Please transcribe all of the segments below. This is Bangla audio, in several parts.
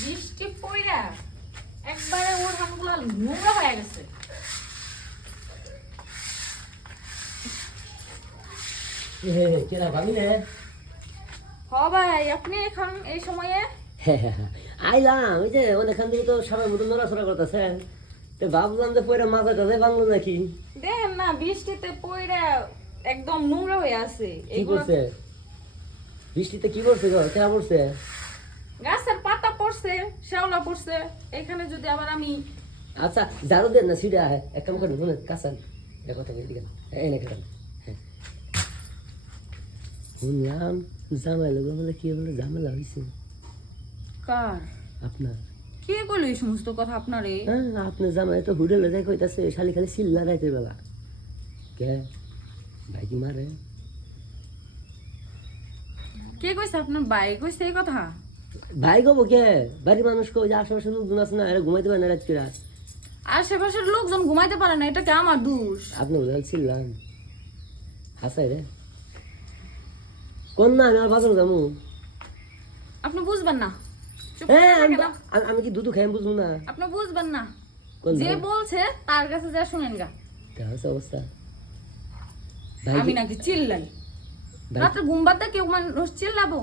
বৃষ্টি পইরা একবারে উঠানগুলো নোংরা হয়ে গেছে। কেনা ভাবি রে? হ ভাই, আপনি এখন এই সময়ে? আইলাম ওই যে অনেকখান থেকে তো সবাই মতো নড়াচড়া করতেছেন, তো ভাবলাম যে পয়রা মাথা টাথা ভাঙলো নাকি। দেখেন না, বৃষ্টিতে পইরা একদম নোংরা হয়ে আছে। কি করছে বৃষ্টিতে? কি করছে গো? কেনা পড়ছে? গাছের পাতা পড়ছে, শ্যাওলা পড়ছে। এখানে যদি আবার আমি আচ্ছা ঝাড়ু দেন না, সিডা এক কাম করেন, শুনে কাঁচান এক কথা বলি কেন এনে কেন। শুনলাম জামাই লোক বলে কি বলে ঝামেলা হয়েছে। কার? আপনার। কে বলে এই সমস্ত কথা আপনারে? হ্যাঁ, আপনার জামাই তো হুডেলে দেখ হইতাছে, খালি খালি চিল্লা রাইতের বেলা। কে ভাই কি মারে? কে কইছে আপনার ভাই কইছে এই কথা? ভাই গো কে? বাড়ির মানুষ কো যে আশেপাশে লোকজন আছে না, এরা ঘুমাইতে পারে না রাত করে। আশেপাশের লোকজন ঘুমাইতে পারে না, এটা কি আমার দোষ? আপনি বুঝাল ছিলাম হাসাই রে কোন না, আমি আর বাজার যাবো। আপনি বুঝবেন না। চুপ করে হ্যাঁ থাকেন না। আমি কি দুধ খাই আমি বুঝবো না? আপনি বুঝবেন না। কোন যে ভাই? বলছে তার কাছে যা শুনেন গা। তা হচ্ছে অবস্থা। আমি নাকি চিল্লাই? ভাই- রাতে ঘুম বাদ দিয়ে কেউ মানুষ চিল্লাবো?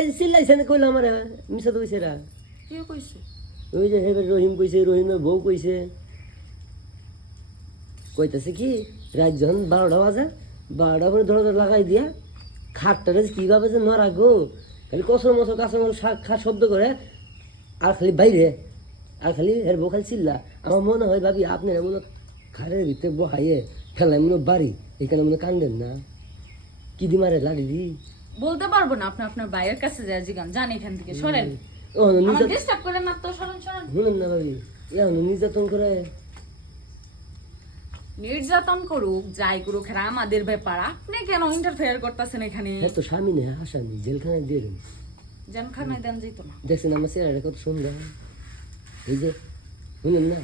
এই চিল্লাইছে না কইলাম আমার মিশা তো কইছে রা। কে কইছে? ওই যে হেবের রহিম কইছে, রহিমের বউ কইছে। কইতাছে কি রাত যখন 12টা বাজে, 12টা করে দরজা লাগাই দিয়া খাটটারে কিভাবে যে নড়া গো, খালি কসর মসর কাঁচা মসর খা শব্দ করে, আর খালি বাইরে, আর খালি এর বউ খালি চিল্লা। আমার মনে হয় ভাবি আপনার মনে খাড়ের ভিতরে বহাইয়ে ফেলাই মনে বাড়ি, এখানে মনে কান্দেন না। কি দি মারে লাড়ি দি? বলতে পারবো না। আপনি আপনার ভাইয়ের কাছে যা জিগান, যান এখান থেকে, সরেন। ও আমার ডিস্টার্ব করেন না তো, সরেন সরেন। শুনেন না ভাবি, এখন নির্যাতন করে। নির্যাতন করুক, যাই করুক, এরা আমাদের ব্যাপার। আপনি কেন ইন্টারফেয়ার করতেছেন এখানে? হ্যাঁ তো স্বামী নেই, আসামি জেলখানায় দিয়ে দেন। যেন খানায় দেন যেত না। দেখছেন আমার চেহারাটা কত সুন্দর। এই যে শুনেন না,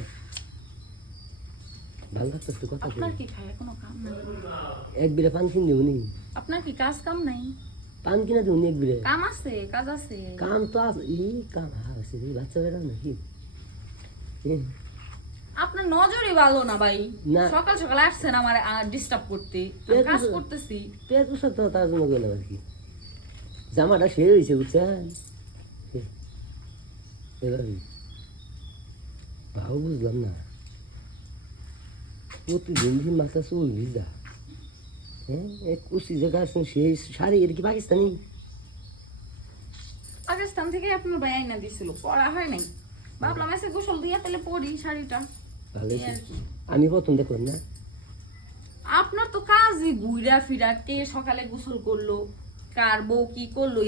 ভালো লাগতেছে কথা আপনার কি খায় কোনো কাম নাই? এক বিরে পান কিনে দেবনি। আপনার কি কাজ কাম নাই? পান কিনে দেবনি এক বিরে। কাম আছে, কাজ আছে। কাম তো আছে, কাম আছে বাচ্চা বেড়া নাকি? আপনার নজরই ভালো না ভাই। না। সকাল সকাল আসছেন আমার ডিস্টার্ব করতে। আমি কাজ করতেছি। পেট উৎসব তো তার জন্য গেলাম আর কি। জামাটা সে হয়েছে বুঝছেন এভাবে ভাও বুঝলাম না। প্রতিদিন দিন মাথা চুল ভিজা। হ্যাঁ এক কুচি জায়গা আছে সেই শাড়ি, এটা কি পাকিস্তানি? পাকিস্তান থেকে আপনার ভাই আইনা দিছিল, পড়া হয় নাই। ভাবলাম এসে গোসল দিয়া তাহলে পরি শাড়িটা। ভালো এই আর কি। আমি প্রথম দেখলাম না। আপনার তো কাজই ঘুরা ফিরা, কে সকালে গোসল করলো, কার বউ কি করলো,